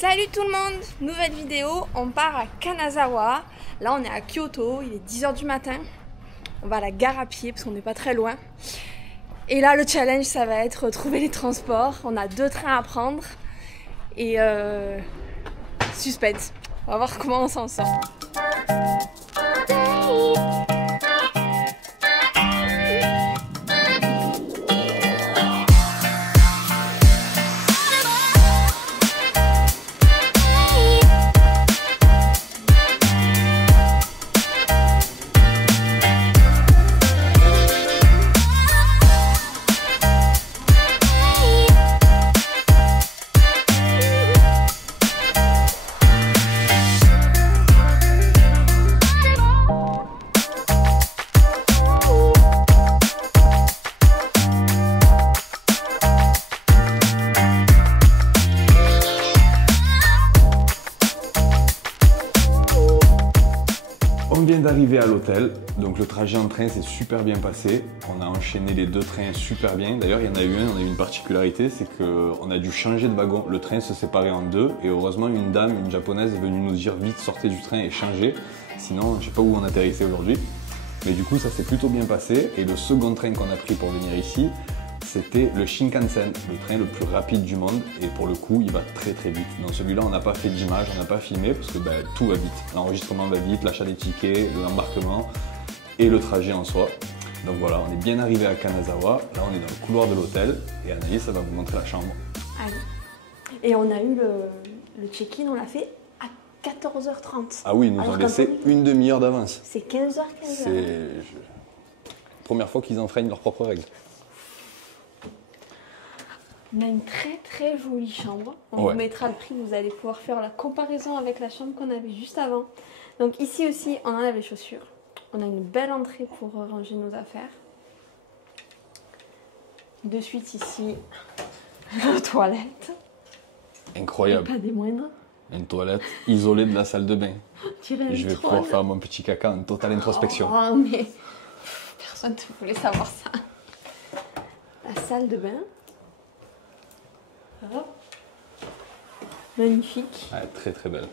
Salut tout le monde, nouvelle vidéo, on part à Kanazawa. Là on est à Kyoto, il est 10 h du matin. On va à la gare à pied parce qu'on n'est pas très loin. Et là le challenge ça va être trouver les transports. On a 2 trains à prendre. Et suspense, on va voir comment on s'en sort. On vient d'arriver à l'hôtel, donc le trajet en train s'est super bien passé. On a enchaîné les 2 trains super bien. D'ailleurs, il y en a eu un, on a eu une particularité, c'est qu'on a dû changer de wagon. Le train se séparait en 2 et heureusement une dame, une japonaise, est venue nous dire vite sortez du train et changez. Sinon, je ne sais pas où on atterrissait aujourd'hui. Mais du coup, ça s'est plutôt bien passé. Et le second train qu'on a pris pour venir ici, c'était le Shinkansen, le train le plus rapide du monde et pour le coup il va très très vite. Dans celui-là on n'a pas fait d'image, on n'a pas filmé parce que tout va vite. L'enregistrement va vite, l'achat des tickets, l'embarquement et le trajet en soi. Donc voilà, on est bien arrivé à Kanazawa, là on est dans le couloir de l'hôtel et Anaïs ça va vous montrer la chambre. Allez. Et on a eu le check-in, on l'a fait à 14h30. Ah oui, ils nous ont laissé une demi-heure d'avance. C'est 15h15. C'est première fois qu'ils enfreignent leurs propres règles. On a une très très jolie chambre. On vous mettra le prix, vous allez pouvoir faire la comparaison avec la chambre qu'on avait juste avant. Donc ici aussi, on enlève les chaussures. On a une belle entrée pour ranger nos affaires. De suite ici, la toilette. Incroyable. Et pas des moindres. Une toilette isolée de la salle de bain. Je vais pouvoir faire mon petit caca en totale introspection. Oh mais personne ne voulait savoir ça. La salle de bain. Oh. Magnifique. Ouais, très très belle.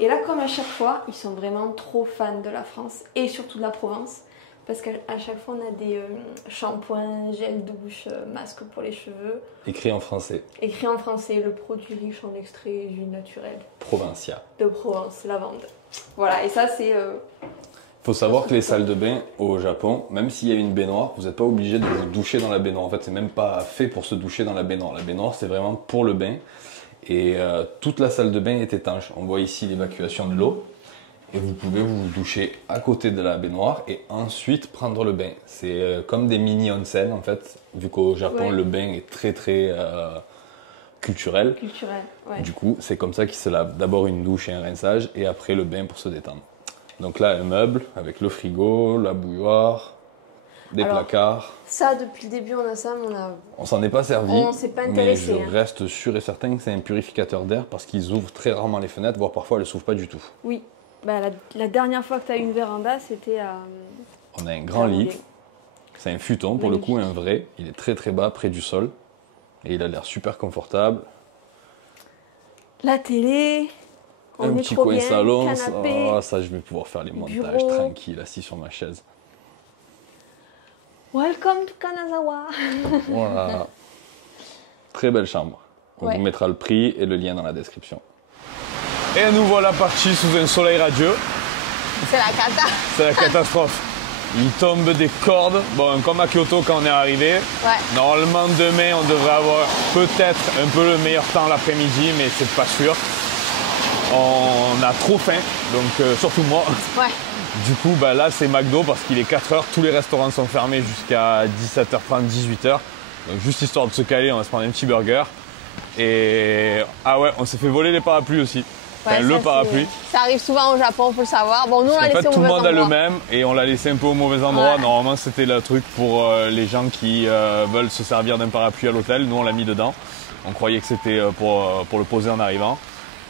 Et là, comme à chaque fois, ils sont vraiment trop fans de la France et surtout de la Provence. Parce qu'à chaque fois, on a des shampoings, gel douche, masque pour les cheveux. Écrit en français. Écrit en français, le produit riche en extrait d'huile naturelle. Provencia. De Provence, lavande. Voilà, et ça c'est... Faut savoir que les salles de bain au Japon, même s'il y a une baignoire, vous n'êtes pas obligé de vous doucher dans la baignoire. En fait, c'est même pas fait pour se doucher dans la baignoire. La baignoire, c'est vraiment pour le bain. Et toute la salle de bain est étanche. On voit ici l'évacuation de l'eau. Et vous pouvez vous doucher à côté de la baignoire et ensuite prendre le bain. C'est comme des mini onsen en fait, vu qu'au Japon, le bain est très très culturel. Ouais. Du coup, c'est comme ça qu'il se lave. D'abord une douche et un rinçage et après le bain pour se détendre. Donc là, un meuble avec le frigo, la bouilloire, des placards. Ça, depuis le début, on a ça, mais on s'en est pas servi. On s'est pas intéressé. Mais je reste sûr et certain que c'est un purificateur d'air parce qu'ils ouvrent très rarement les fenêtres, voire parfois elles ne s'ouvrent pas du tout. Oui. Bah, la dernière fois que tu as eu une véranda, c'était à... On a un grand lit. C'est un futon, pour le coup, un vrai. Il est très très bas, près du sol. Et il a l'air super confortable. La télé... Un petit coin salon, ça je vais pouvoir faire les montages tranquille, assis sur ma chaise. Welcome to Kanazawa. Voilà. Très belle chambre. On vous mettra le prix et le lien dans la description. Et nous voilà partis sous un soleil radieux. C'est la cata. C'est la catastrophe. Il tombe des cordes. Bon, comme à Kyoto quand on est arrivé. Normalement demain on devrait avoir peut-être un peu le meilleur temps l'après-midi, mais c'est pas sûr. On a trop faim, donc surtout moi. Du coup, là c'est McDo parce qu'il est 4 h, tous les restaurants sont fermés jusqu'à 17h30, 18h. Donc juste histoire de se caler, on va se prendre un petit burger. Et ah ouais, on s'est fait voler les parapluies aussi. Enfin, le parapluie. Ça arrive souvent au Japon, faut le savoir. Bon, nous on l'a laissé au mauvais endroit. Tout le monde a le même et on l'a laissé un peu au mauvais endroit. Normalement c'était le truc pour les gens qui veulent se servir d'un parapluie à l'hôtel. Nous on l'a mis dedans. On croyait que c'était pour le poser en arrivant.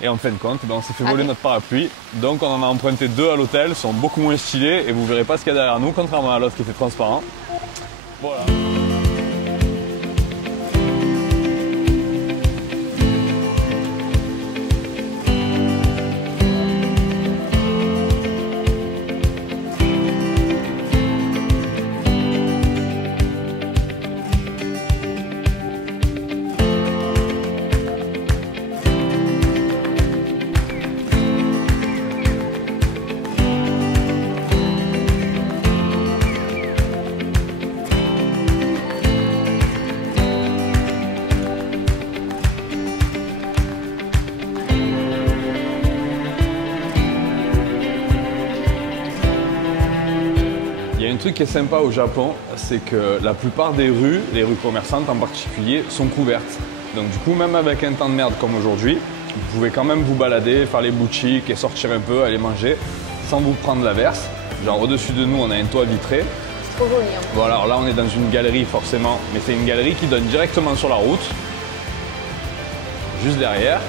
Et en fin de compte, on s'est fait voler notre parapluie. Donc on en a emprunté 2 à l'hôtel, ils sont beaucoup moins stylés et vous verrez pas ce qu'il y a derrière nous, contrairement à l'autre qui était transparent. Voilà. truc qui est sympa au Japon, c'est que la plupart des rues, les rues commerçantes en particulier, sont couvertes. Donc du coup, même avec un temps de merde comme aujourd'hui, vous pouvez quand même vous balader, faire les boutiques et sortir un peu, aller manger, sans vous prendre l'averse. Genre au-dessus de nous, on a un toit vitré. C'est trop joli. Hein. Voilà, alors là, on est dans une galerie forcément, mais c'est une galerie qui donne directement sur la route, juste derrière.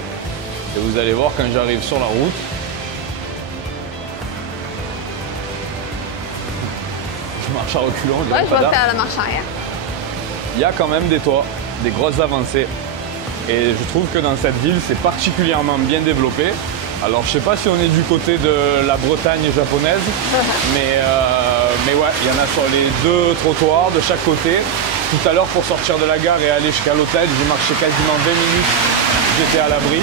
Et vous allez voir quand j'arrive sur la route, je marche à reculons. Ouais, je vais faire la marche arrière. Il y a quand même des toits, des grosses avancées. Et je trouve que dans cette ville, c'est particulièrement bien développé. Alors, je sais pas si on est du côté de la Bretagne japonaise, mais ouais, il y en a sur les 2 trottoirs de chaque côté. Tout à l'heure, pour sortir de la gare et aller jusqu'à l'hôtel, j'ai marché quasiment 20 minutes, j'étais à l'abri.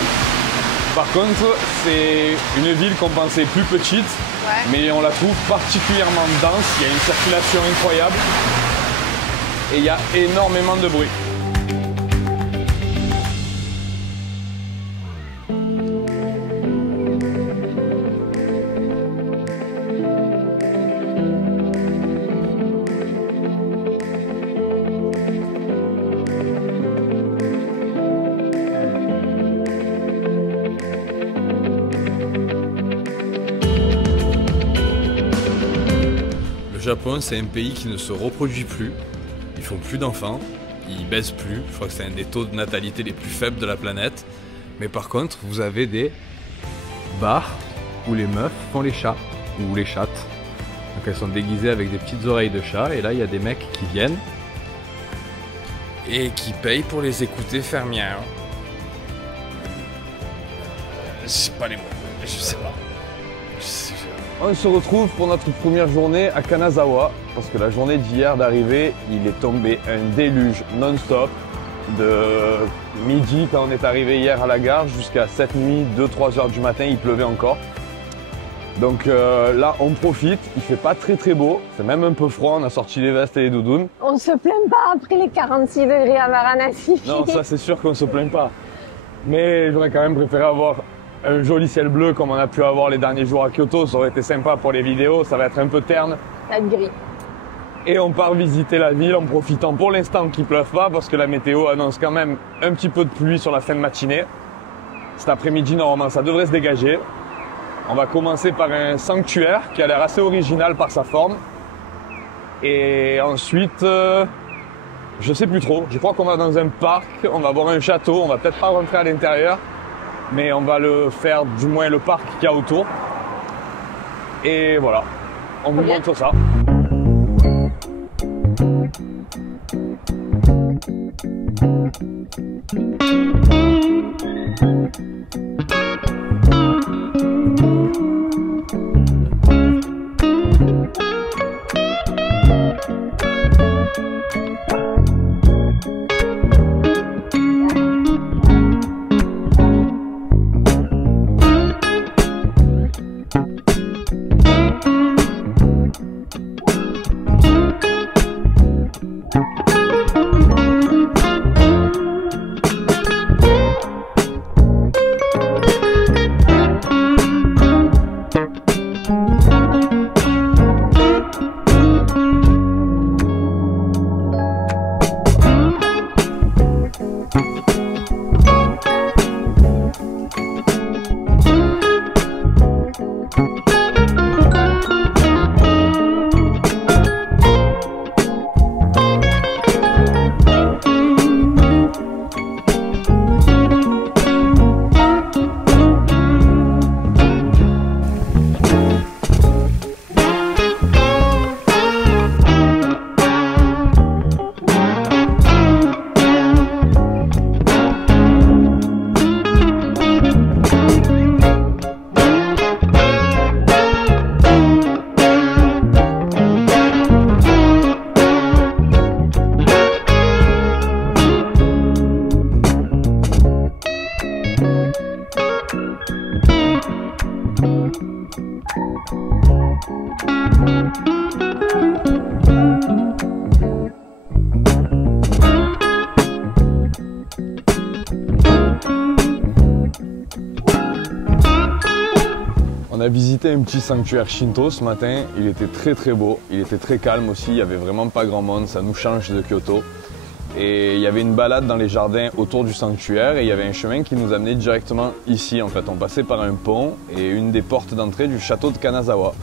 Par contre, c'est une ville qu'on pensait plus petite, ouais, mais on la trouve particulièrement dense. Il y a une circulation incroyable et il y a énormément de bruit. Le Japon, c'est un pays qui ne se reproduit plus, ils font plus d'enfants, ils baissent plus, je crois que c'est un des taux de natalité les plus faibles de la planète. Mais par contre, vous avez des bars où les meufs font les chats, ou les chattes. Donc elles sont déguisées avec des petites oreilles de chat, et là il y a des mecs qui viennent et qui payent pour les écouter faire miaou. Je sais pas les mots, je sais pas. On se retrouve pour notre première journée à Kanazawa, parce que la journée d'hier d'arrivée, il est tombé un déluge non-stop de midi quand on est arrivé hier à la gare jusqu'à cette nuit, 2-3 heures du matin, il pleuvait encore. Donc là, on profite, il fait pas très beau, c'est même un peu froid, on a sorti les vestes et les doudounes. On se plaint pas après les 46 degrés à Varanasi. Non, ça c'est sûr qu'on se plaint pas. Mais j'aurais quand même préféré avoir un joli ciel bleu comme on a pu avoir les derniers jours à Kyoto, ça aurait été sympa pour les vidéos, ça va être un peu terne. Ça va être gris. Et on part visiter la ville en profitant pour l'instant qu'il pleuve pas parce que la météo annonce quand même un petit peu de pluie sur la fin de matinée. Cet après-midi, normalement, ça devrait se dégager. On va commencer par un sanctuaire qui a l'air assez original par sa forme. Et ensuite, je sais plus trop, je crois qu'on va dans un parc, on va voir un château, on va peut-être pas rentrer à l'intérieur, mais on va le faire du moins le parc qu'il y a autour. Et voilà, on vous montre ça. On a a visité un petit sanctuaire Shinto ce matin, il était très beau, il était très calme aussi, il n'y avait vraiment pas grand monde, ça nous change de Kyoto. Et il y avait une balade dans les jardins autour du sanctuaire et il y avait un chemin qui nous amenait directement ici en fait. On passait par un pont et une des portes d'entrée du château de Kanazawa.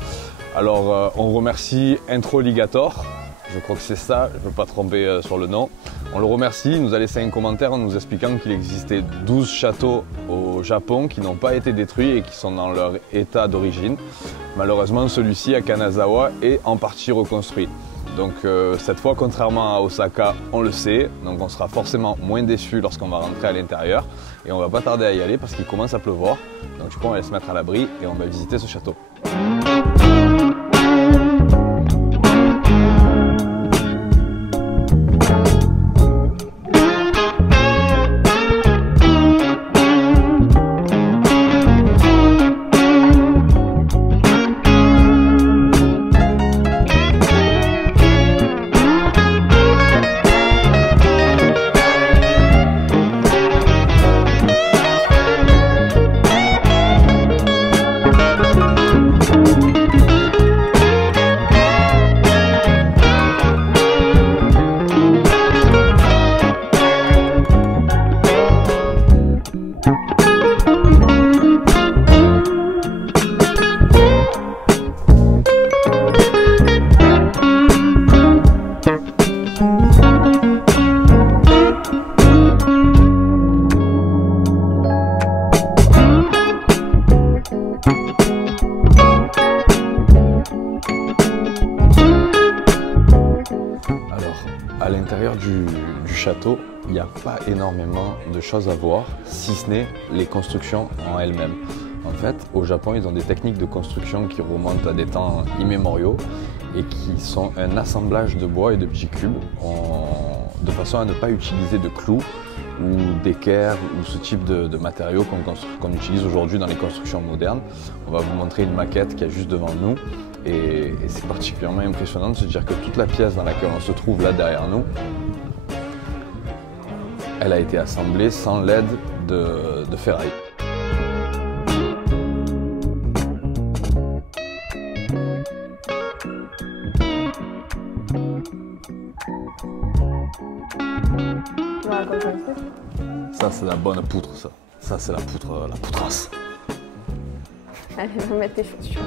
Alors on remercie Introligator, je crois que c'est ça, je ne veux pas tromper sur le nom. On le remercie, il nous a laissé un commentaire en nous expliquant qu'il existait 12 châteaux au Japon qui n'ont pas été détruits et qui sont dans leur état d'origine. Malheureusement, celui-ci à Kanazawa est en partie reconstruit. Donc cette fois, contrairement à Osaka, on le sait, donc on sera forcément moins déçus lorsqu'on va rentrer à l'intérieur. Et on va pas tarder à y aller parce qu'il commence à pleuvoir. Donc du coup, on va aller se mettre à l'abri et on va visiter ce château. À l'intérieur du château, il n'y a pas énormément de choses à voir, si ce n'est les constructions en elles-mêmes. En fait, au Japon, ils ont des techniques de construction qui remontent à des temps immémoriaux et qui sont un assemblage de bois et de petits cubes de façon à ne pas utiliser de clous ou d'équerre ou ce type de matériaux qu'on utilise aujourd'hui dans les constructions modernes. On va vous montrer une maquette qui est juste devant nous et c'est particulièrement impressionnant de se dire que toute la pièce dans laquelle on se trouve là derrière nous, elle a été assemblée sans l'aide de ferraille. Ça c'est la bonne poutre, ça. Ça c'est la poutrasse. Allez, on va mettre tes chaussures.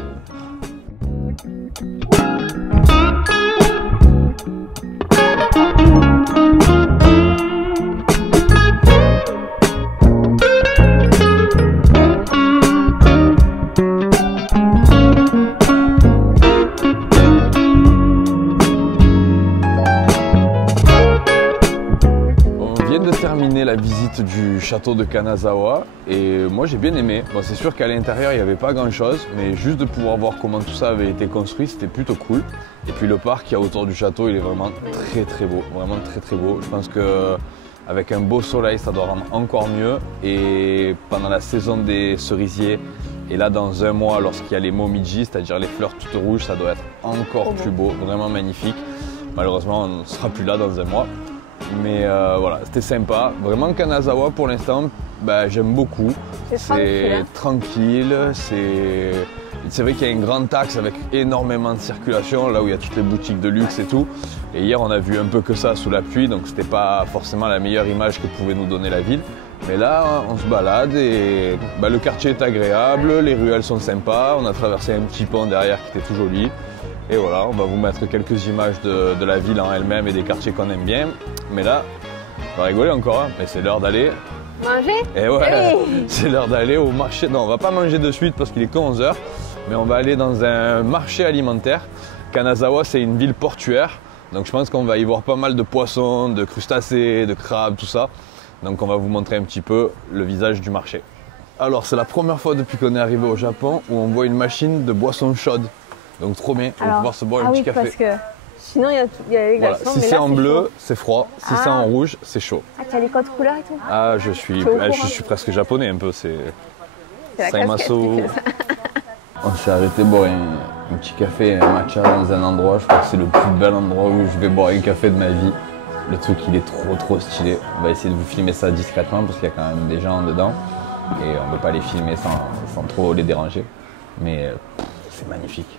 Terminé la visite du château de Kanazawa et moi j'ai bien aimé. Bon, c'est sûr qu'à l'intérieur il n'y avait pas grand chose, mais juste de pouvoir voir comment tout ça avait été construit, c'était plutôt cool. Et puis le parc qu'il y a autour du château, il est vraiment très beau, vraiment très beau. Je pense que avec un beau soleil ça doit rendre encore mieux, et pendant la saison des cerisiers et là dans un mois lorsqu'il y a les momiji, c'est-à-dire les fleurs toutes rouges, ça doit être encore plus beau, vraiment magnifique. Malheureusement on ne sera plus là dans un mois. Mais voilà, c'était sympa. Vraiment Kanazawa pour l'instant, j'aime beaucoup. C'est tranquille, c'est vrai qu'il y a un grand axe avec énormément de circulation, là où il y a toutes les boutiques de luxe et tout. Et hier on a vu un peu que ça sous la pluie, donc c'était pas forcément la meilleure image que pouvait nous donner la ville. Mais là on se balade et le quartier est agréable, les ruelles sont sympas, on a traversé un petit pont derrière qui était tout joli. Et voilà, on va vous mettre quelques images de la ville en elle-même et des quartiers qu'on aime bien. Mais là, on va rigoler encore, hein, mais c'est l'heure d'aller... Manger? Et ouais, oui. C'est l'heure d'aller au marché. Non, on va pas manger de suite parce qu'il est que 11 h, mais on va aller dans un marché alimentaire. Kanazawa, c'est une ville portuaire, donc je pense qu'on va y voir pas mal de poissons, de crustacés, de crabes, tout ça. Donc on va vous montrer un petit peu le visage du marché. Alors c'est la première fois depuis qu'on est arrivé au Japon où on voit une machine de boissons chaudes. Donc trop bien, on va pouvoir se boire un petit café. Parce que sinon il y a les glaçons. Voilà. Si c'est en bleu, c'est froid. Si c'est en rouge, c'est chaud. Ah, tu as les codes couleurs et tout? Ah, je suis presque japonais un peu. C'est Saimaso. On s'est arrêté boire un petit café et un matcha dans un endroit. Je crois que c'est le plus bel endroit où je vais boire un café de ma vie. Le truc, il est trop stylé. On va essayer de vous filmer ça discrètement parce qu'il y a quand même des gens dedans. Et on ne peut pas les filmer sans trop les déranger. mais c'est magnifique.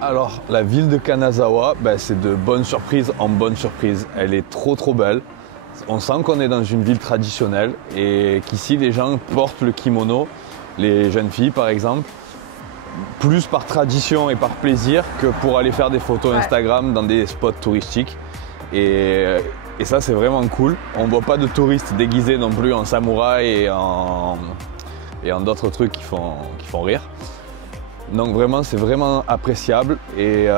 Alors, la ville de Kanazawa, c'est de bonnes surprises en bonnes surprises. Elle est trop belle. On sent qu'on est dans une ville traditionnelle et qu'ici les gens portent le kimono, les jeunes filles par exemple, plus par tradition et par plaisir que pour aller faire des photos Instagram dans des spots touristiques. Et ça c'est vraiment cool. On ne voit pas de touristes déguisés non plus en samouraï et en d'autres trucs qui font rire. Donc vraiment, c'est vraiment appréciable et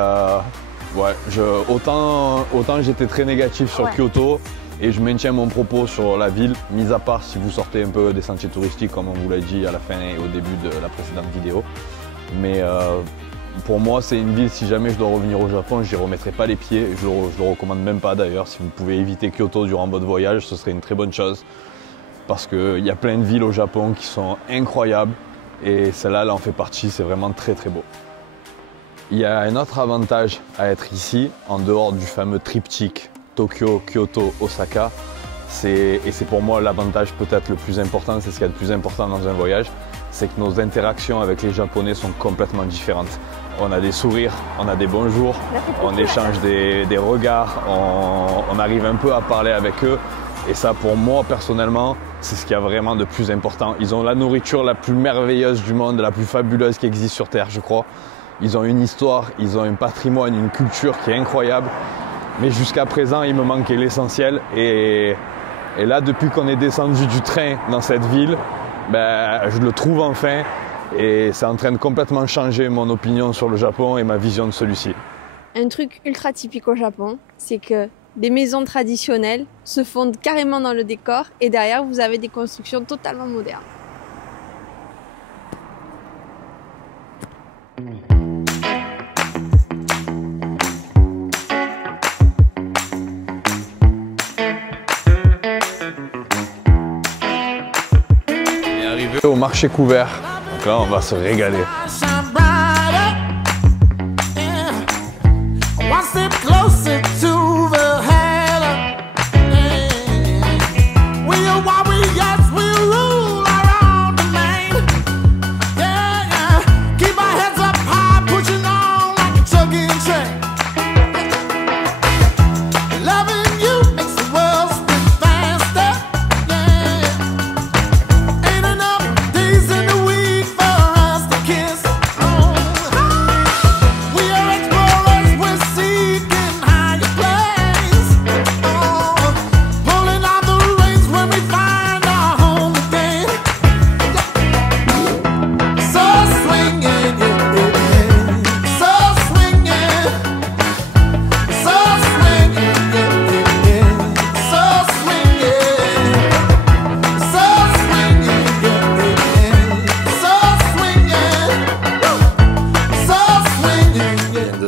autant j'étais très négatif sur Kyoto et je maintiens mon propos sur la ville, mis à part si vous sortez un peu des sentiers touristiques comme on vous l'a dit à la fin et au début de la précédente vidéo. Mais pour moi, c'est une ville, si jamais je dois revenir au Japon, je n'y remettrai pas les pieds. Je le recommande même pas d'ailleurs. Si vous pouvez éviter Kyoto durant votre voyage, ce serait une très bonne chose. Parce qu'il y a plein de villes au Japon qui sont incroyables. Et celle-là, elle en fait partie, c'est vraiment très beau. Il y a un autre avantage à être ici, en dehors du fameux triptyque Tokyo, Kyoto, Osaka. Et c'est pour moi l'avantage peut-être le plus important, c'est ce qu'il y a de plus important dans un voyage, c'est que nos interactions avec les Japonais sont complètement différentes. On a des sourires, on a des bonjours, on échange des regards, on arrive un peu à parler avec eux. Et ça, pour moi, personnellement, c'est ce qu'il y a vraiment de plus important. Ils ont la nourriture la plus merveilleuse du monde, la plus fabuleuse qui existe sur Terre, je crois. Ils ont une histoire, ils ont un patrimoine, une culture qui est incroyable. Mais jusqu'à présent, il me manquait l'essentiel. Et là, depuis qu'on est descendu du train dans cette ville, je le trouve enfin. Et c'est en train de complètement changer mon opinion sur le Japon et ma vision de celui-ci. Un truc ultra typique au Japon, c'est que des maisons traditionnelles se fondent carrément dans le décor et derrière vous avez des constructions totalement modernes. On est arrivé au marché couvert, donc là on va se régaler.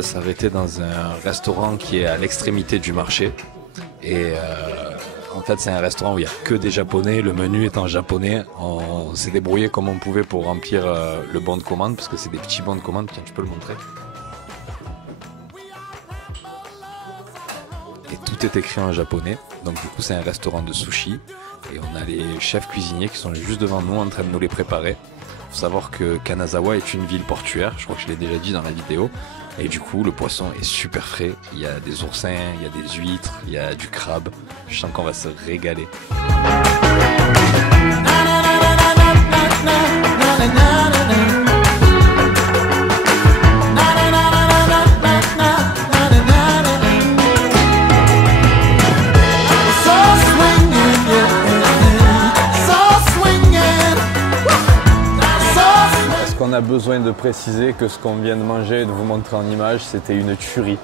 S'arrêter dans un restaurant qui est à l'extrémité du marché et en fait c'est un restaurant où il n'y a que des Japonais, le menu est en japonais, on s'est débrouillé comme on pouvait pour remplir le bon de commande parce que c'est des petits bons de commande, tiens tu peux le montrer. Et tout est écrit en japonais, donc du coup c'est un restaurant de sushi et on a les chefs cuisiniers qui sont juste devant nous en train de nous les préparer. Il faut savoir que Kanazawa est une ville portuaire, je crois que je l'ai déjà dit dans la vidéo. Et du coup, le poisson est super frais. Il y a des oursins, il y a des huîtres, il y a du crabe. Je sens qu'on va se régaler. a besoin de préciser que ce qu'on vient de manger et de vous montrer en image, c'était une tuerie.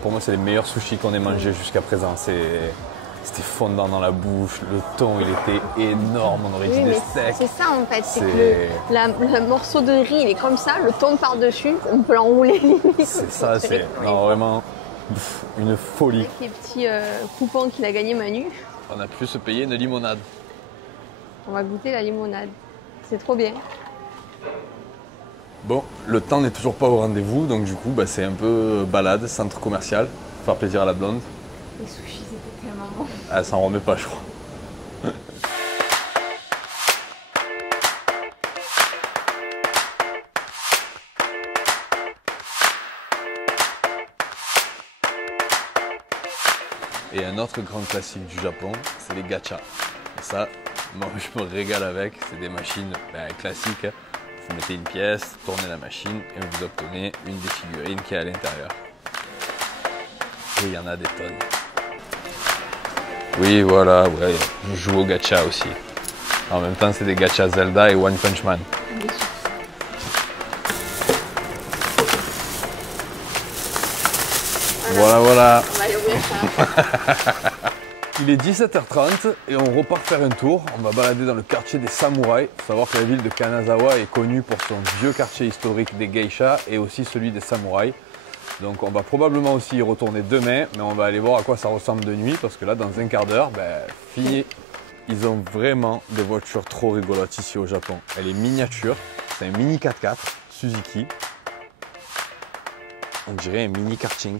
Pour moi, c'est les meilleurs sushis qu'on ait mangés jusqu'à présent. C'était fondant dans la bouche, le thon il était énorme, on aurait dit des steaks. C'est ça en fait, c'est que le morceau de riz il est comme ça, le thon par-dessus, on peut l'enrouler limite. C'est ça, c'est vraiment une folie. Avec les petits coupons qu'il a gagné Manu. On a pu se payer une limonade. On va goûter la limonade, c'est trop bien. Bon, le temps n'est toujours pas au rendez-vous, donc du coup c'est un peu balade, centre commercial, faire plaisir à la blonde. Les sushis c'était tellement bon. Elle s'en remet pas, je crois. Et un autre grand classique du Japon, c'est les gachas. Et ça, moi je me régale avec, c'est des machines classiques. Vous mettez une pièce, tournez la machine et vous obtenez une des figurines qui est à l'intérieur. Et il y en a des tonnes. Oui, voilà, ouais, je joue au gacha aussi. En même temps, c'est des gachas Zelda et One Punch Man. Voilà. On va aller ouvrir ça. Il est 17h30 et on repart faire un tour. On va balader dans le quartier des samouraïs. Il faut savoir que la ville de Kanazawa est connue pour son vieux quartier historique des geishas et aussi celui des samouraïs. Donc on va probablement aussi y retourner demain, mais on va aller voir à quoi ça ressemble de nuit parce que là, dans un quart d'heure, fini. Ils ont vraiment des voitures trop rigolotes ici au Japon. Elle est miniature, c'est un mini 4x4 Suzuki. On dirait un mini karting.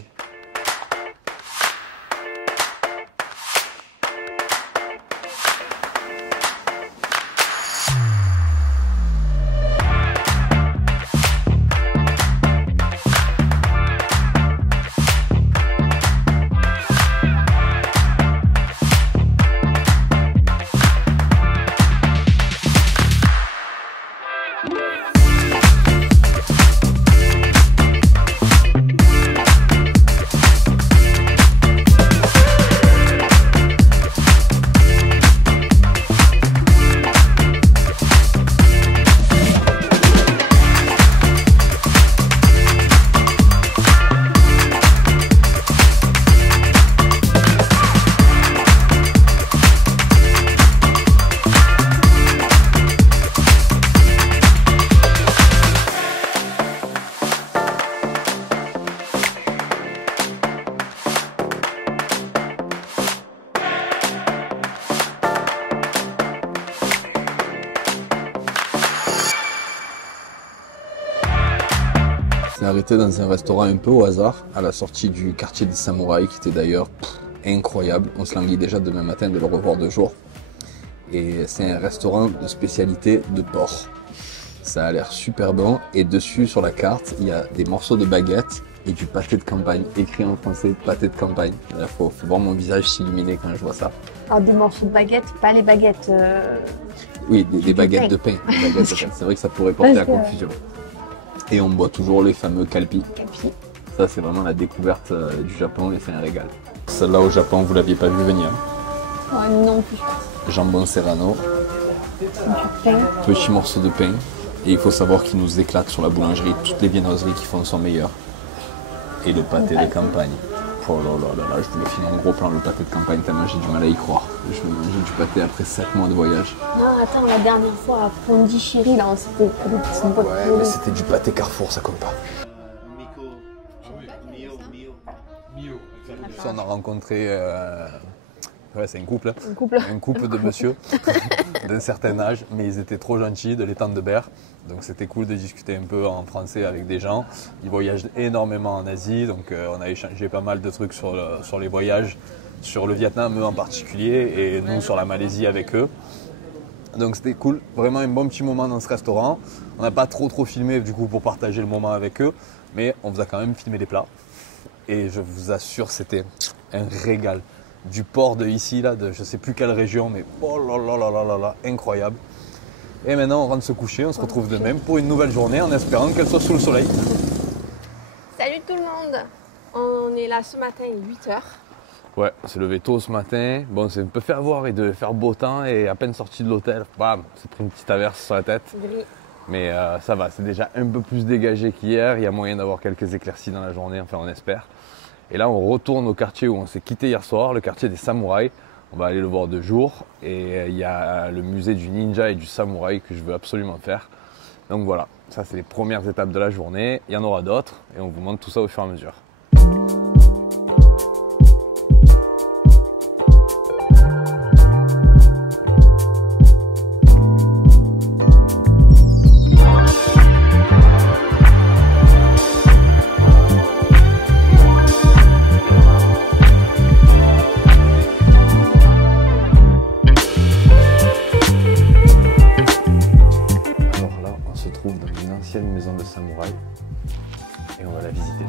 On s'est arrêté dans un restaurant un peu au hasard, à la sortie du quartier des samouraïs, qui était d'ailleurs incroyable. On se languit déjà demain matin de le revoir de jour. Et c'est un restaurant de spécialité de porc. Ça a l'air super bon. Et dessus, sur la carte, il y a des morceaux de baguette et du pâté de campagne. Écrit en français, pâté de campagne. Il faut voir mon visage s'illuminer quand je vois ça. Alors des morceaux de baguette, pas les baguettes... Oui, des baguettes de pain. C'est vrai que ça pourrait porter à confusion. Et on boit toujours les fameux kalpi. Ça, c'est vraiment la découverte du Japon et c'est un régal. Celle-là au Japon, vous l'aviez pas vu venir. Ouais, non plus. Jambon serrano, Du pain. petit morceau de pain. Et il faut savoir qu'il nous éclate sur la boulangerie. Toutes les viennoiseries qui font sont meilleures. Et le pâté de campagne. Oh là, je vous le filme en gros plan, le pâté de campagne, tellement j'ai du mal à y croire. Je vais manger du pâté après 7 mois de voyage. Non, attends, la dernière fois à Pondichéry, là, on s'était pris des petits pots de Ouais, mais c'était du pâté Carrefour, ça compte pas. Ça, on a rencontré... Ouais, c'est un couple. Un couple de monsieur d'un certain âge, mais ils étaient trop gentils, de l'étang de Berre. Donc c'était cool de discuter un peu en français avec des gens. Ils voyagent énormément en Asie, donc on a échangé pas mal de trucs sur les voyages, sur le Vietnam eux en particulier, et nous sur la Malaisie avec eux. Donc c'était cool, vraiment un bon petit moment dans ce restaurant. On n'a pas trop filmé du coup pour partager le moment avec eux, mais on vous a quand même filmé les plats. Et je vous assure, c'était un régal. Du porc de ici, là, de je sais plus quelle région, mais oh là, incroyable. Et maintenant, on rentre se coucher, on se retrouve demain pour une nouvelle journée en espérant qu'elle soit sous le soleil. Salut tout le monde. On est là ce matin, il est 8h. Ouais, on s'est levé tôt ce matin. Bon, c'est un peu fait avoir, il devait faire beau temps et à peine sorti de l'hôtel, bam, c'est pris une petite averse sur la tête. Gris. Mais ça va, c'est déjà un peu plus dégagé qu'hier. Il y a moyen d'avoir quelques éclaircies dans la journée, enfin on espère. Et là on retourne au quartier où on s'est quitté hier soir, le quartier des samouraïs. On va aller le voir de jour. Et il y a le musée du ninja et du samouraï que je veux absolument faire. Donc voilà, ça c'est les premières étapes de la journée. Il y en aura d'autres et on vous montre tout ça au fur et à mesure. Une maison de samouraï et on va la visiter.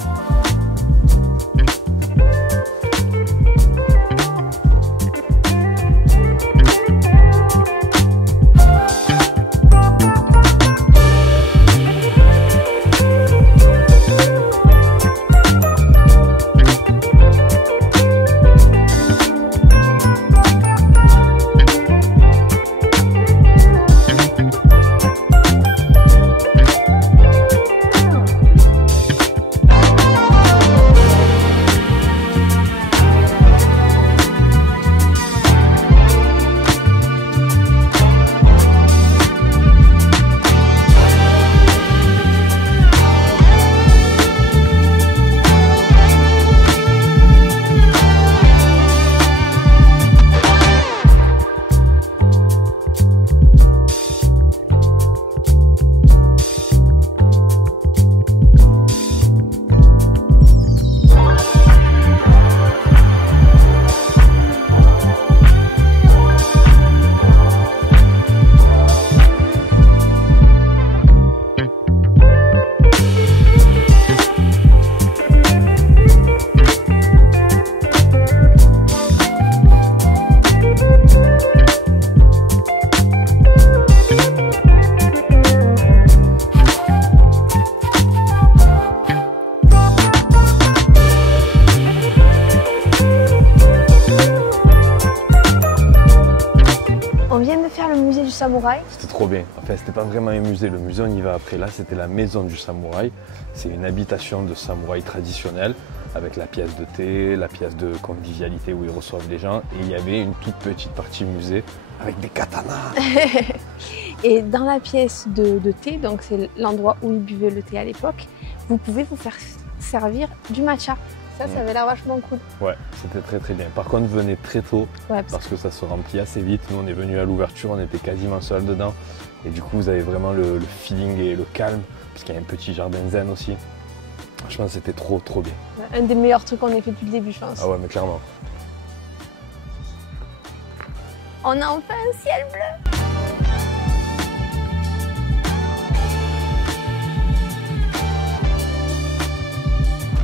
Samouraï. C'était trop bien. Enfin, c'était pas vraiment un musée. Le musée, on y va après. Là, c'était la maison du samouraï. C'est une habitation de samouraï traditionnelle avec la pièce de thé, la pièce de convivialité où ils reçoivent les gens. Et il y avait une toute petite partie musée avec des katanas. Et dans la pièce de thé, donc c'est l'endroit où ils buvaient le thé à l'époque, vous pouvez vous faire servir du matcha. Ça avait l'air vachement cool. Ouais, c'était très très bien. Par contre, venez très tôt parce que ça se remplit assez vite. Nous, on est venu à l'ouverture, on était quasiment seuls dedans. Et du coup, vous avez vraiment le feeling et le calme parce qu'il y a un petit jardin zen aussi. Franchement, c'était trop trop bien. Un des meilleurs trucs qu'on ait fait depuis le début, je pense. Ah ouais, mais clairement. On a enfin un ciel bleu.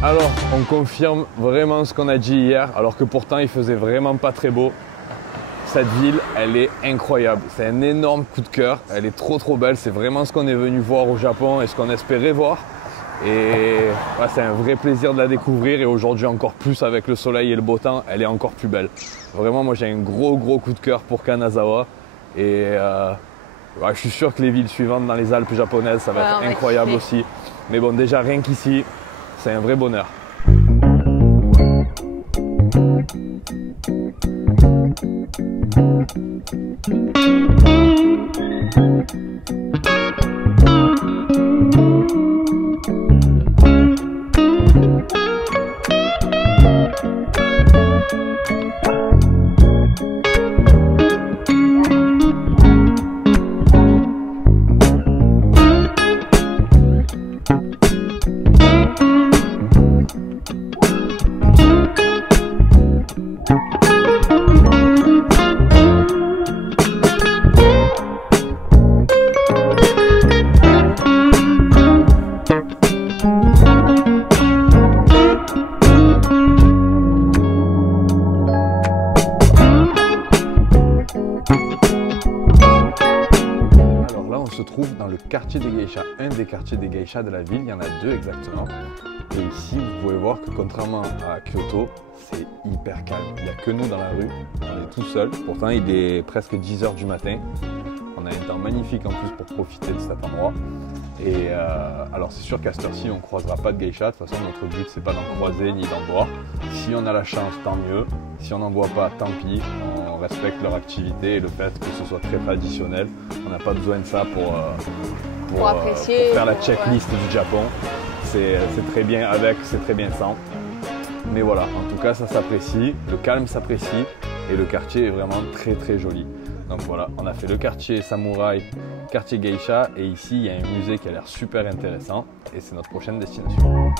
Alors, on confirme vraiment ce qu'on a dit hier, alors que pourtant il faisait vraiment pas très beau. Cette ville, elle est incroyable. C'est un énorme coup de cœur. Elle est trop trop belle. C'est vraiment ce qu'on est venu voir au Japon et ce qu'on espérait voir. Et ouais, c'est un vrai plaisir de la découvrir. Et aujourd'hui encore plus avec le soleil et le beau temps, elle est encore plus belle. Vraiment, moi j'ai un gros coup de cœur pour Kanazawa. Et ouais, je suis sûr que les villes suivantes dans les Alpes japonaises, ça va être incroyable aussi. Mais bon, déjà rien qu'ici, c'est un vrai bonheur. Dans le quartier des geishas, un des quartiers des geishas de la ville, il y en a deux exactement. Et ici, vous pouvez voir que contrairement à Kyoto, c'est hyper calme. Il n'y a que nous dans la rue, on est tout seul. Pourtant, il est presque 10 h du matin. On on a un temps magnifique en plus pour profiter de cet endroit. Et alors c'est sûr qu'à cette heure-ci on ne croisera pas de geisha, de toute façon notre but c'est pas d'en croiser ni d'en boire. Si on a la chance, tant mieux. Si on n'en voit pas, tant pis. On respecte leur activité et le fait que ce soit très traditionnel. On n'a pas besoin de ça pour faire la checklist du Japon. C'est très bien avec, c'est très bien sans. Mais voilà, en tout cas ça s'apprécie, le calme s'apprécie et le quartier est vraiment très très joli. Donc voilà, on a fait le quartier samouraï, quartier geisha et ici il y a un musée qui a l'air super intéressant et c'est notre prochaine destination.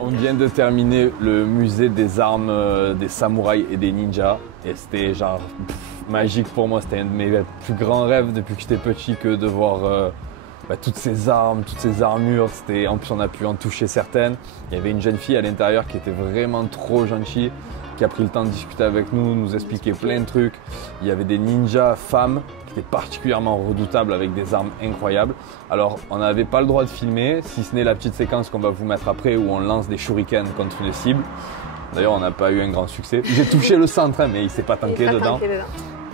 On vient de terminer le musée des armes des samouraïs et des ninjas et c'était genre magique pour moi, c'était un de mes plus grands rêves depuis que j'étais petit que de voir toutes ces armes, toutes ces armures. En plus on a pu en toucher certaines. Il y avait une jeune fille à l'intérieur qui était vraiment trop gentille, qui a pris le temps de discuter avec nous, nous expliquer plein de trucs. Il y avait des ninjas femmes qui étaient particulièrement redoutables avec des armes incroyables. Alors on n'avait pas le droit de filmer, si ce n'est la petite séquence qu'on va vous mettre après où on lance des shurikens contre une cible. D'ailleurs on n'a pas eu un grand succès. J'ai touché le centre mais il ne s'est pas tanké dedans.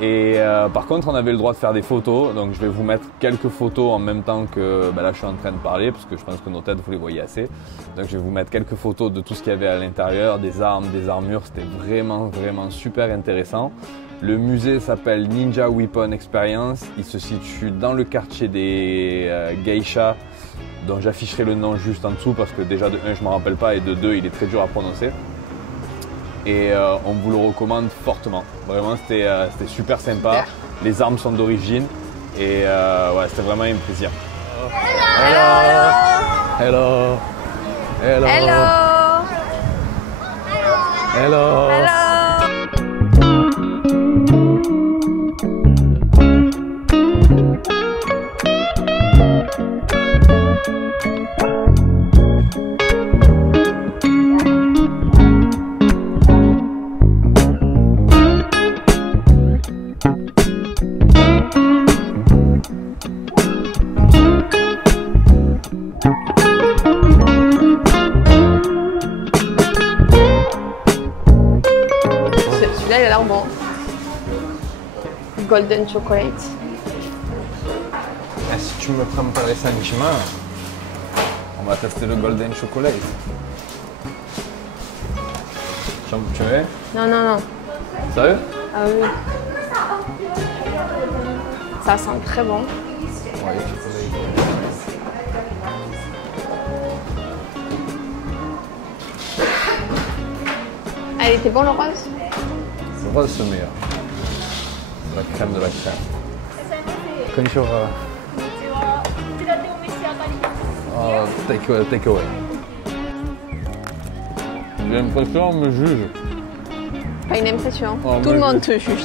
Et par contre on avait le droit de faire des photos, donc je vais vous mettre quelques photos en même temps que là je suis en train de parler parce que je pense que nos têtes vous les voyez assez. Donc je vais vous mettre quelques photos de tout ce qu'il y avait à l'intérieur, des armes, des armures, c'était vraiment super intéressant. Le musée s'appelle Ninja Weapon Experience, il se situe dans le quartier des geisha, dont j'afficherai le nom juste en dessous parce que déjà de 1 je ne me rappelle pas et de 2 il est très dur à prononcer. Et on vous le recommande fortement. Vraiment, c'était super sympa. Les armes sont d'origine et ouais, c'était vraiment un plaisir. Hello. Hello. Hello. Hello. Hello. Celui-là, il a l'air bon. Golden chocolate. Et si tu me prends par les sentiments, on va tester le golden chocolate. Tu veux? Non. Sérieux? Ah oui. Ça sent très bon. Ouais, Elle était bon le rose? le rose c'est meilleur. La crème de la crème. Konnichiwa. Take away. J'ai l'impression qu'on me juge. Pas une impression. Oh, tout le monde te juge.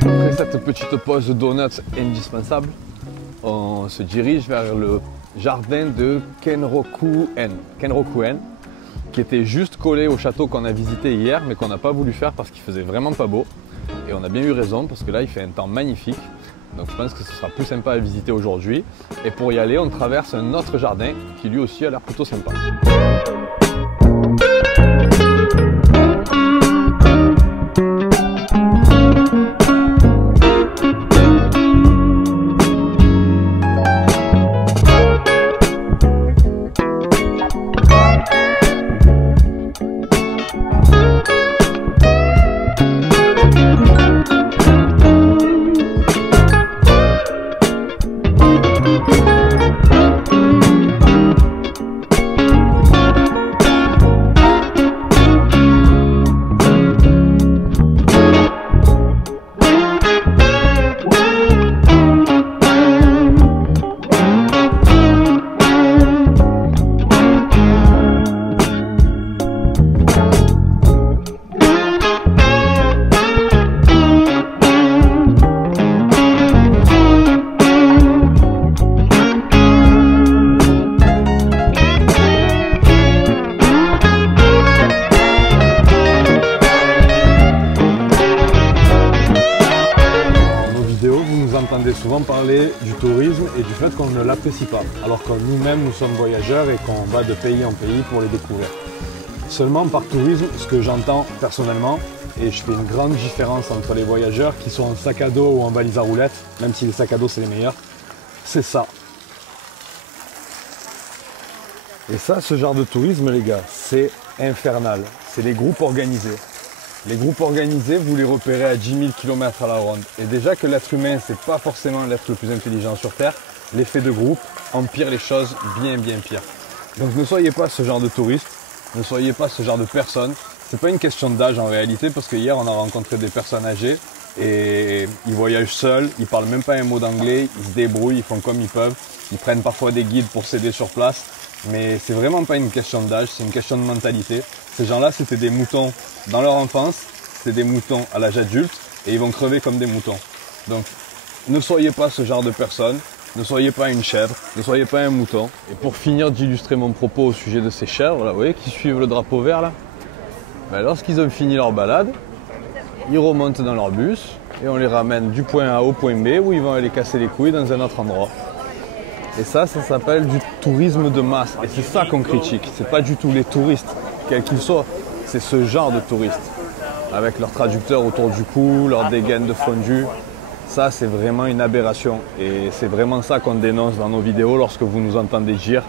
Après cette petite pause de donuts indispensable, on se dirige vers le jardin de Kenroku-en, qui était juste collé au château qu'on a visité hier, mais qu'on n'a pas voulu faire parce qu'il faisait vraiment pas beau. Et on a bien eu raison parce que là il fait un temps magnifique. Donc je pense que ce sera plus sympa à visiter aujourd'hui. Et pour y aller, on traverse un autre jardin qui lui aussi a l'air plutôt sympa. souvent parler du tourisme et du fait qu'on ne l'apprécie pas, alors que nous-mêmes nous sommes voyageurs et qu'on va de pays en pays pour les découvrir. Seulement par tourisme, ce que j'entends personnellement, et je fais une grande différence entre les voyageurs qui sont en sac à dos ou en valise à roulettes, même si les sacs à dos c'est les meilleurs, c'est ça. Et ça, ce genre de tourisme, les gars, c'est infernal. C'est les groupes organisés. Les groupes organisés, vous les repérez à 10 000 km à la ronde. Et déjà que l'être humain, c'est pas forcément l'être le plus intelligent sur Terre, l'effet de groupe empire les choses bien pire. Donc ne soyez pas ce genre de touriste, ne soyez pas ce genre de personne. C'est pas une question d'âge en réalité, parce que hier on a rencontré des personnes âgées et ils voyagent seuls, ils parlent même pas un mot d'anglais, ils se débrouillent, ils font comme ils peuvent, ils prennent parfois des guides pour s'aider sur place. Mais c'est vraiment pas une question d'âge, c'est une question de mentalité. Ces gens-là, c'était des moutons dans leur enfance, c'est des moutons à l'âge adulte et ils vont crever comme des moutons. Donc, ne soyez pas ce genre de personne, ne soyez pas une chèvre, ne soyez pas un mouton. Et pour finir d'illustrer mon propos au sujet de ces chèvres, là, vous voyez, qui suivent le drapeau vert là, ben, lorsqu'ils ont fini leur balade, ils remontent dans leur bus et on les ramène du point A au point B où ils vont aller casser les couilles dans un autre endroit. Et ça s'appelle du tourisme de masse. Et c'est ça qu'on critique. C'est pas du tout les touristes, quels qu'ils soient. C'est ce genre de touristes. Avec leurs traducteurs autour du cou, leurs dégaines de fondu. Ça, c'est vraiment une aberration. Et c'est vraiment ça qu'on dénonce dans nos vidéos lorsque vous nous entendez dire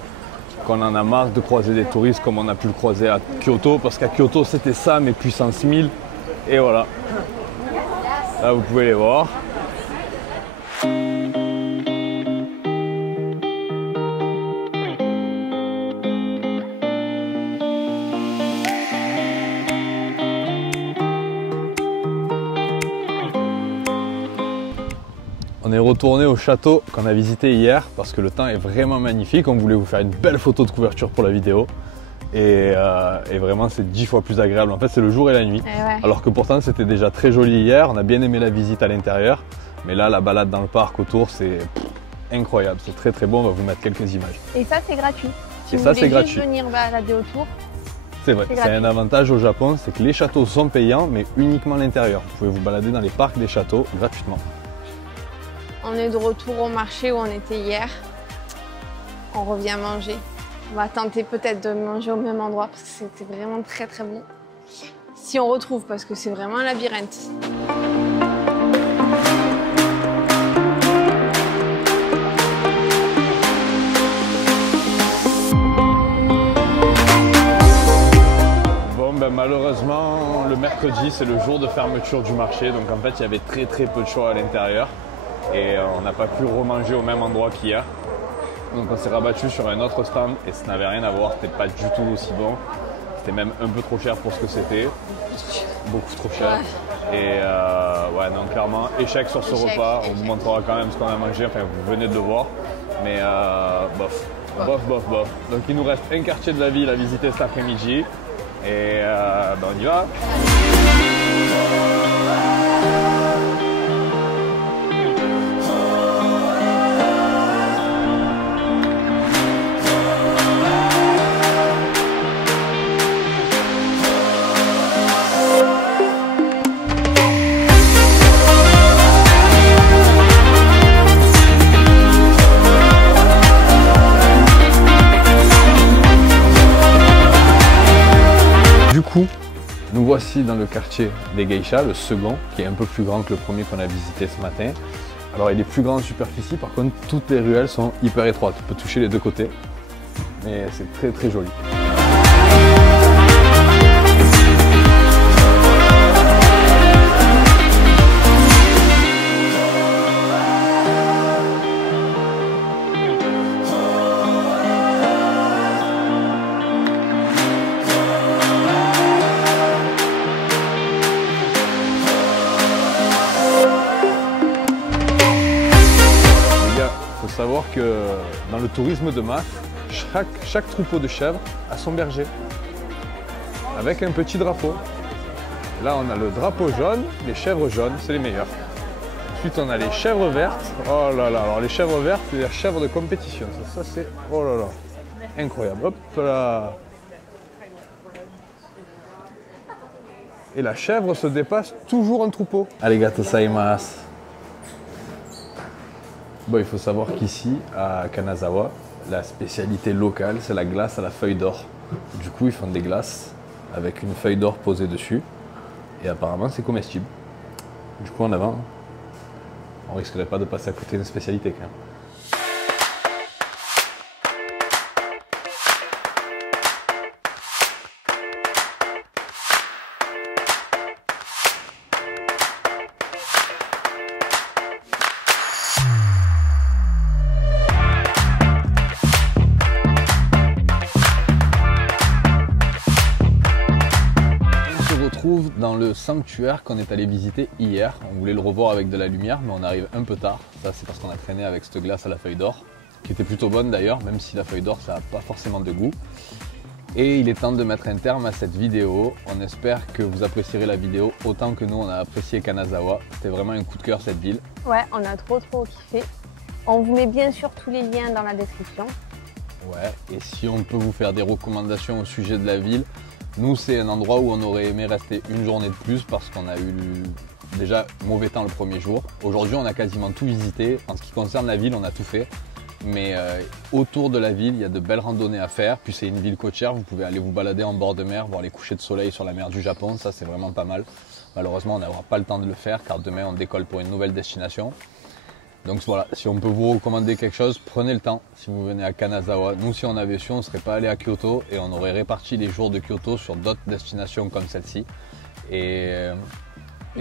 qu'on en a marre de croiser des touristes comme on a pu le croiser à Kyoto. Parce qu'à Kyoto, c'était ça, mais puissance 1000. Et voilà. Là, vous pouvez les voir. On est retourné au château qu'on a visité hier parce que le temps est vraiment magnifique. On voulait vous faire une belle photo de couverture pour la vidéo. Et vraiment, c'est 10 fois plus agréable. En fait, c'est le jour et la nuit. Ouais. Alors que pourtant, c'était déjà très joli hier. On a bien aimé la visite à l'intérieur. Mais là, la balade dans le parc autour, c'est incroyable. C'est très beau. On va vous mettre quelques images. Et ça, c'est gratuit. Si Et vous ça, voulez c'est juste gratuit. venir balader autour. C'est vrai. C'est un avantage au Japon, c'est que les châteaux sont payants, mais uniquement l'intérieur. Vous pouvez vous balader dans les parcs des châteaux gratuitement. On est de retour au marché où on était hier. On revient manger. On va tenter peut-être de manger au même endroit parce que c'était vraiment très bon. Si on retrouve, parce que c'est vraiment un labyrinthe. Bon, ben malheureusement, le mercredi, c'est le jour de fermeture du marché. Donc en fait, il y avait très peu de choix à l'intérieur. Et on n'a pas pu remanger au même endroit qu'hier. Donc on s'est rabattu sur un autre stand et ça n'avait rien à voir, c'était pas du tout aussi bon. C'était même un peu trop cher pour ce que c'était. Beaucoup trop cher. Ouais. Et ouais, non, clairement, échec sur ce repas. On vous montrera quand même ce qu'on a mangé, enfin vous venez de le voir. Mais bof. Donc il nous reste un quartier de la ville à visiter cet après-midi. Et ben on y va. Nous voici dans le quartier des geishas, le second, qui est un peu plus grand que le premier qu'on a visité ce matin. Alors il est plus grand en superficie, par contre toutes les ruelles sont hyper étroites. On peut toucher les deux côtés, mais c'est très joli. Il faut savoir que dans le tourisme de masse, chaque troupeau de chèvres a son berger, avec un petit drapeau. Là on a le drapeau jaune, les chèvres jaunes, c'est les meilleurs. Ensuite on a les chèvres vertes, oh là là, alors les chèvres vertes, c'est les chèvres de compétition, ça c'est, oh là là, incroyable, hop là. Et la chèvre se dépasse toujours un troupeau. Arigato gozaimasu. Bon, il faut savoir qu'ici, à Kanazawa, la spécialité locale, c'est la glace à la feuille d'or. Du coup, ils font des glaces avec une feuille d'or posée dessus. Et apparemment, c'est comestible. Du coup, en avant, on risquerait pas de passer à côté d'une spécialité quand même. Dans le sanctuaire qu'on est allé visiter hier. On voulait le revoir avec de la lumière, mais on arrive un peu tard. Ça, c'est parce qu'on a traîné avec cette glace à la feuille d'or, qui était plutôt bonne d'ailleurs, même si la feuille d'or, ça n'a pas forcément de goût. Et il est temps de mettre un terme à cette vidéo. On espère que vous apprécierez la vidéo autant que nous, on a apprécié Kanazawa. C'était vraiment un coup de cœur, cette ville. Ouais, on a trop kiffé. On vous met bien sûr tous les liens dans la description. Ouais, et si on peut vous faire des recommandations au sujet de la ville, nous, c'est un endroit où on aurait aimé rester une journée de plus parce qu'on a eu déjà mauvais temps le premier jour. Aujourd'hui, on a quasiment tout visité. En ce qui concerne la ville, on a tout fait. Mais autour de la ville, il y a de belles randonnées à faire. Puis c'est une ville côtière, vous pouvez aller vous balader en bord de mer, voir les couchers de soleil sur la mer du Japon. Ça, c'est vraiment pas mal. Malheureusement, on n'aura pas le temps de le faire car demain, on décolle pour une nouvelle destination. Donc voilà, si on peut vous recommander quelque chose, prenez le temps si vous venez à Kanazawa. Nous, si on avait su, on ne serait pas allé à Kyoto et on aurait réparti les jours de Kyoto sur d'autres destinations comme celle-ci. Et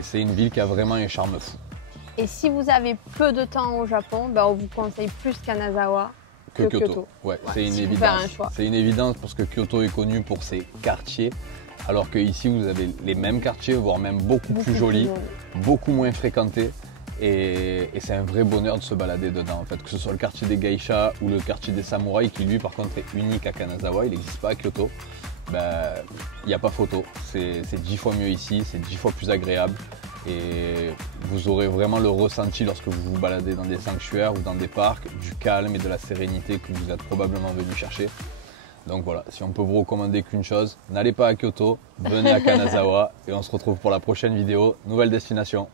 c'est une ville qui a vraiment un charme fou. Et si vous avez peu de temps au Japon, ben on vous conseille plus Kanazawa que Kyoto. Ouais, c'est une évidence. C'est une évidence parce que Kyoto est connu pour ses quartiers, alors qu'ici vous avez les mêmes quartiers, voire même beaucoup plus jolis, beaucoup moins fréquentés. Et c'est un vrai bonheur de se balader dedans en fait, que ce soit le quartier des geishas ou le quartier des samouraïs qui lui par contre est unique à Kanazawa, il n'existe pas à Kyoto. Ben, il n'y a pas photo, c'est 10 fois mieux ici, c'est 10 fois plus agréable et vous aurez vraiment le ressenti lorsque vous vous baladez dans des sanctuaires ou dans des parcs, du calme et de la sérénité que vous êtes probablement venu chercher. Donc voilà, si on peut vous recommander qu'une chose, n'allez pas à Kyoto, venez à Kanazawa et on se retrouve pour la prochaine vidéo, nouvelle destination.